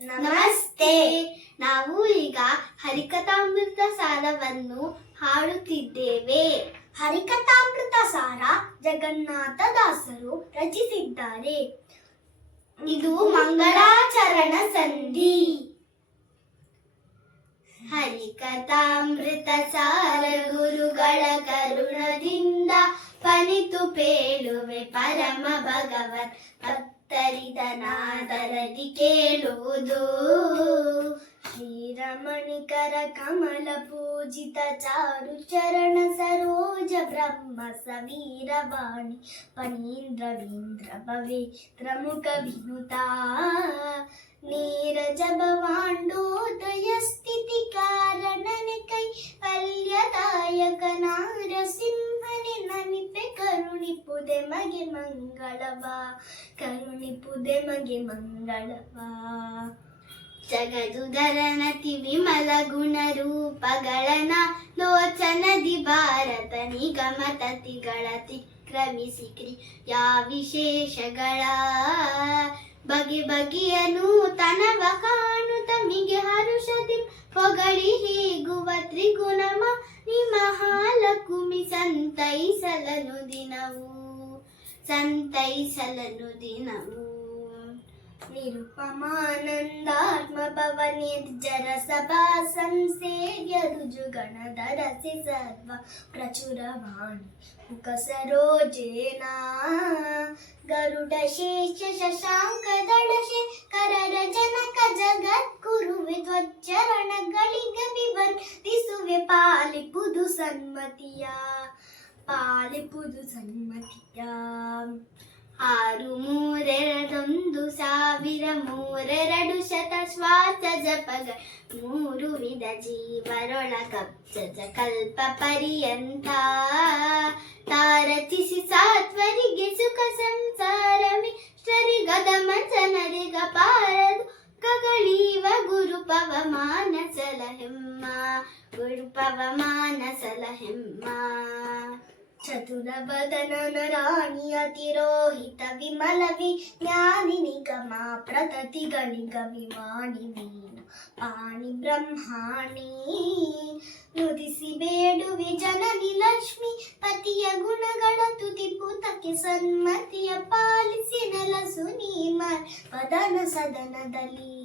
ನಮಸ್ತೆ. ನಾವು ಈಗ ಹರಿಕಥಾಮೃತ ಸಾರವನ್ನು ಹಾಡುತ್ತಿದ್ದೇವೆ. ಹರಿಕಥಾಮೃತ ಸಾರ ಜಗನ್ನಾಥದಾಸರು ರಚಿಸಿದ್ದಾರೆ. ಇದು ಮಂಗಳಾಚರಣ ಸಂಧಿ. ಹರಿಕಥಾಮೃತ ಸಾರ ಗುರುಗಳ ಕರುಣದಿಂದ ಪನಿತು ಪೇಳುವೆ ಪರಮ ಭಗವತ್ ಭಕ್ತರಿದನಾದರದಿ ಕೇಳುವುದು. ಶ್ರೀರಮಣಿಕರ ಕಮಲ ಪೂಜಿತ ಚಾರು ಚರಣ ಸರೋಜ ಬ್ರಹ್ಮ ಸವೀರವಾಣಿ ಪನೀಂದ್ರ ವೀಂದ್ರ ಪವಿತ್ರ ಮುಖ ವಿನುತಾ ನೀರಜ ಭವಾಂಡೋದಯ ಸ್ಥಿತಿ ಕಾರಣನೆ ಕೈ ಪಲ್ಯದಾಯಕ ನಾರಸಿಂಹನೆ ನಮಿಪೆ ಕರುಣಿಪುದೆ ಮಗೆ ಮಂಗಳವಾ, ಕರುಣಿಪುದೆ ಮಗೆ ಮಂಗಳವಾ. ಜಗದುದರನತಿ ವಿಮಲ ಗುಣ ರೂಪಗಳನ ಲೋಚನದಿ ಭಾರತ ನಿಗಮ ತತಿಗಳ ತಿಕ್ರಮಿಸಿ ಕ್ರಿಯಾ ವಿಶೇಷಗಳ ಬಗೆ ಬಗೆಯ ನೂತನವ ಕಾಣುತ್ತ ಮಿಗೆ ಹರುಷದಿ ಹೊಗಳಿ ಹೀಗುವ ತ್ರಿಗುಣಮ ನಿಮಹಾಲಕುಮಿ ಸಂತೈಸಲನು ದಿನವು, ಸಂತೈಸಲನು ದಿನವು. ನಿರುಪಮಾನಂದಾತ್ಮ ಭವನಿ ಜರಸ ಸಂಸೇವ್ಯ ರುಜುಗಣದ ರಸಿ ಸರ್ವ ಪ್ರಚುರವಾಣಿ ಮುಖ ಸರೋಜೇನ ಗರುಡ ಶೇಷ ಶಶಾಂಕ ದಳಶೆ ಕರರ ಜನಕ ಜಗದ್ಗುರುವೆ ತ್ವಚ್ಚರಣಗಳಿಗೆ ವಿವಂದಿಸುವೆ ಪಾಲಿಪುದು ಸನ್ಮತಿಯ, ಪಾಲಿಪುದು ಸನ್ಮತಿಯ. 631,000 ಶ್ವಾಸ ಜಪಗ 3 ವಿಧ ಜೀವರೊಳಗಬ್ಜ ಕಲ್ಪ ಪರ್ಯಂತ ತಾರಚಿಸಿ ಸಾತ್ವರಿಗೆ ಸುಖ ಸಂಸಾರಮಿ ಶ್ರೀಗದ ಮಂಚನರಿಗ ಪಾರದು ಕಗಳೀವ ಗುರು ಪವಮಾನ ಸಲಹೆಮ್ಮ, ಗುರು ಪವಮಾನ ಸಲಹೆಮ್ಮ. ಚತುರ ಬದನನ ರಾಣಿಯ ತಿರೋಹಿತ ವಿಮಲ ವಿಜ್ಞಾನಿ ನಿಗಮ ಪ್ರತತಿಗಳಿಗ ವಿಮಾನಿ ವೀಣ ಪಾಣಿ ಬ್ರಹ್ಮಾಣಿ ನುಡಿಸಿ ಬೇಡುವೆ ಜನನಿ ಲಕ್ಷ್ಮಿ ಪತಿಯ ಗುಣಗಳ ತುದಿಪುತಕ್ಕೆ ಸನ್ಮತಿಯ ಪಾಲಿಸಿ ನೆಲಸು ನೀ ಪದನ ಸದನದಲ್ಲಿ,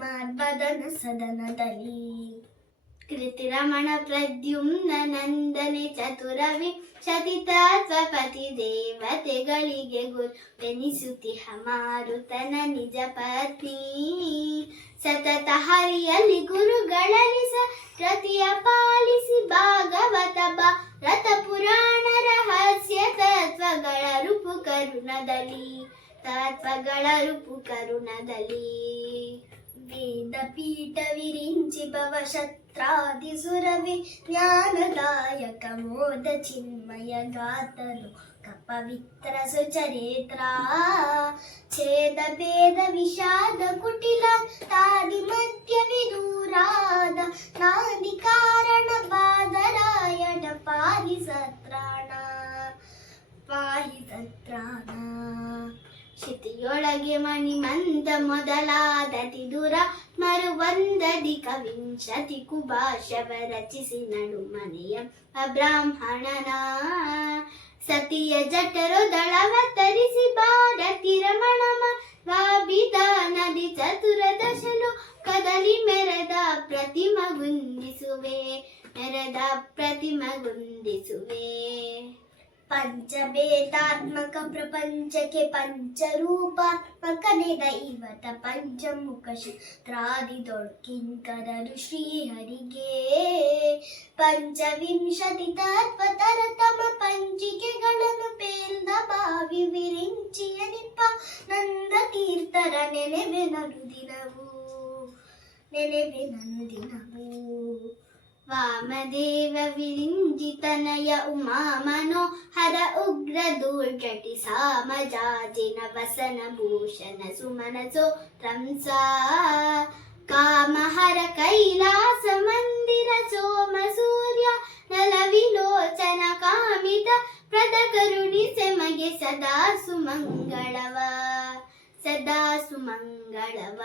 ಮಾರ್ಬದನ ಸದನದಲ್ಲಿ. ಕೃತಿರಮಣ ಪ್ರದ್ಯುಮ್ನ ನಂದನೆ ಚತುರವಿ ಶತಿತತ್ವಪತಿ ದೇವತೆಗಳಿಗೆ ಗುರುವೆನಿಸುತ್ತಿಹ ಮಾರುತನ ನಿಜ ಪತ್ನಿ. ಸತತ ಹರಿಯಲ್ಲಿ ಗುರುಗಳಲ್ಲಿ ರತಿಯ ಪಾಲಿಸಿ ಭಾಗವತ ಭಾರತ ಪುರಾಣ ರಹಸ್ಯ ತತ್ವಗಳ ರೂಪು ಕರುಣದಲ್ಲಿ, ತತ್ವಗಳ ರೂಪು ಕರುಣದಲ್ಲಿ. ವೇದ ಪೀಠ ವಿರಿಂಚಿ ಭವ ಶತ್ರಾದಿ ಸುರವಿ ಜ್ಞಾನದಾಯಕ ಮೋದ ಚಿನ್ಮಯ ಗಾತರು ಪವಿತ್ರ ಸುಚರಿತ್ರ ಛೇದ ಭೇದ ವಿಷಾದ ಕುಟಿಲ ತಾದಿ ಮಧ್ಯ ವಿದೂರಾದ ನಾದಿ ಕಾರಣ ಬಾದರಾಯಣ ಪಾಹಿ ಸತ್ರಾಣ, ಪಾಹಿ ಸತ್ರಾಣ. ಶಿತಿಯೊಳಗೆ ಮಣಿಮಂದ ಮೊದಲಾದತಿ ದುರ ಮರುವಂದದಿ ಕವಿಂಶತಿ ಕುಭಾಷವ ರಚಿಸಿ ನಡು ಮನೆಯ ಬ್ರಾಹ್ಮಣನ ಸತಿಯ ಜಠರು ದಳವ ತರಿಸಿ ಭಾರತಿ ರಮಣಮ ವಾಬಿದಾನದಿ ಚತುರದಶಲು ಕದಲಿ ಮೆರೆದ ಪ್ರತಿಮಗುಂದಿಸುವೆ, ಮೆರೆದ ಪ್ರತಿಮಗುಂದಿಸುವೆ. ಪಂಚಭೇದಾತ್ಮಕ ಪ್ರಪಂಚಕ್ಕೆ ಪಂಚರೂಪಾತ್ಮಕನೆ ದೈವತ ಪಂಚಮುಖ ಶಸ್ತ್ರಾದಿದೊಡ್ಕಿಂಕರರು ಶ್ರೀಹರಿಗೆ ಪಂಚವಿಂಶತಿ ತತ್ವ ತರತಮ ಪಂಚಿಕೆಗಳನ್ನು ಪೇಲ್ದ ಭಾವಿ ವಿರಿಂಚಿಯ ನಿಪ್ಪ ನಂದ ತೀರ್ಥರ ನೆನೆವೆ ನನುದಿನವು, ನೆನೆವೆ ನನುದಿನವು. ವಾಮದೇವ ವಿರಿಂಜಿತನಯ ಉಮಾ ಮನೋಹರ ಉಗ್ರ ದುರ್ಜಟಿ ಸಾಮಜಾಜಿನ ವಸನ ಭೂಷಣ ಸುಮನಸೋ ತ್ರಂಸ ಕಾಮಹರ ಕೈಲಾಸ ಮಂದಿರ ಸೋಮ ಸೂರ್ಯ ನಲ ವಿಲೋಚನ ಕಾಮಿತ ಪ್ರದ ಕರುಣಿಸೆ ಮಗೆ ಸದಾ ಸುಮಂಗಳವ, ಸದಾ ಸುಮಂಗಳವ.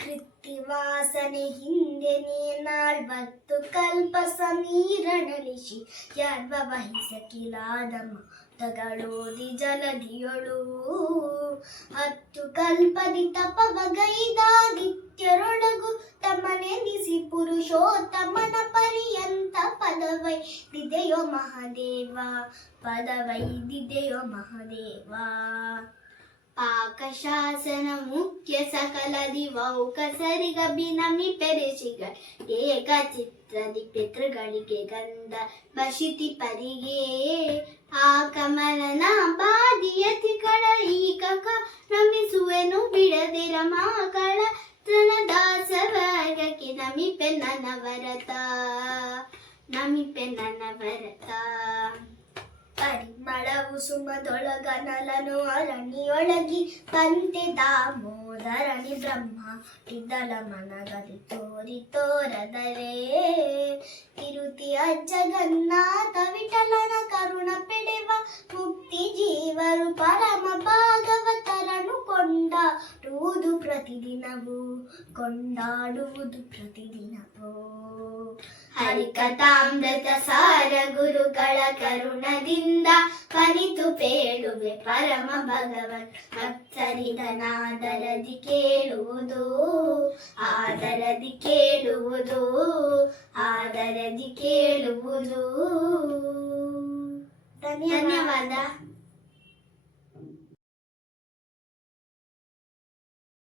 ಕೃತ್ತಿವಾಸನೆ ಹಿಂದೆ ನೇನಾಳ್ವತ್ತು ಕಲ್ಪ ಸಮೀರಣಲಿಶಿ ಯರ್ವ ವಹಿಸಕಿಲಾದ ಮಾತಗಳೋದಿ ಜಲಧಿಯೊಳು. 10 ಕಲ್ಪದಿ ತಪವಗೈದಾದಿತ್ಯರೊಳಗು ತಮನೆನಿಸಿ ಪುರುಷೋತ್ತಮನ ಪರ್ಯಂತ ಪದವೈದಿದೆಯೋ ಮಹಾದೇವ, ಪದವೈದಿದೆಯೋ ಮಹಾದೇವ. ಪಾಕಶಾಸನ ಮುಖ್ಯ ಸಕಲದಿ ವೌಕಸರಿಗಭಿನಮಿ ಪೆರೆಸಿಗ ಏಕ ಚಿತ್ರದಿ ಪಿತೃಗಳಿಗೆ ಗಂಧ ಬಶಿತಿ ಪರಿಗೆ. ಆ ಕಮಲನ ಬಾದಿಯತಿಗಳ ಈಕಕ ರಮಿಸುವೆನು ಬಿಡದಿರ ಮಕ್ಕಳ ದಾಸವರ್ಗಕ್ಕೆ ನಮಿಪೆ ನನವರತ, ನಮಿಪೆ ನನವರತ. ಪರಿಮಳವು ಸುಮದೊಳಗನಲನು ಅರಣಿಯೊಳಗಿ ಪಂತೆ ದಾಮೋದರನಿ ಬ್ರಹ್ಮ ಇದ್ದಲ ಮನಗಲಿ ತೋರಿ ತೋರದರೆ. ತಿರುತಿಯ ಜಗನ್ನಾಥ ವಿಠಲನ ಕರುಣ ಪೆಡೆವ ಮುಕ್ತಿ ಜೀವರು ಪರಮ ಭಾಗವತರನು ಕೊಂಡಾಡುವುದು ಪ್ರತಿದಿನವೂ, ಕೊಂಡಾಡುವುದು ಪ್ರತಿದಿನವೂ. ಹರಿಕಥಾಮೃತ ಸಾರ ಗುರುಗಳ ಕರುಣದಿಂದ ಕಲಿತು ಪೇಳುವೆ ಪರಮ ಭಗವನ್ ಭಕ್ತರಿದನಾದರದಿ ಕೇಳುವುದು, ಆದರದಿ ಕೇಳುವುದು, ಆದರದಿ ಕೇಳುವುದು. ಧನ್ಯವಾದ.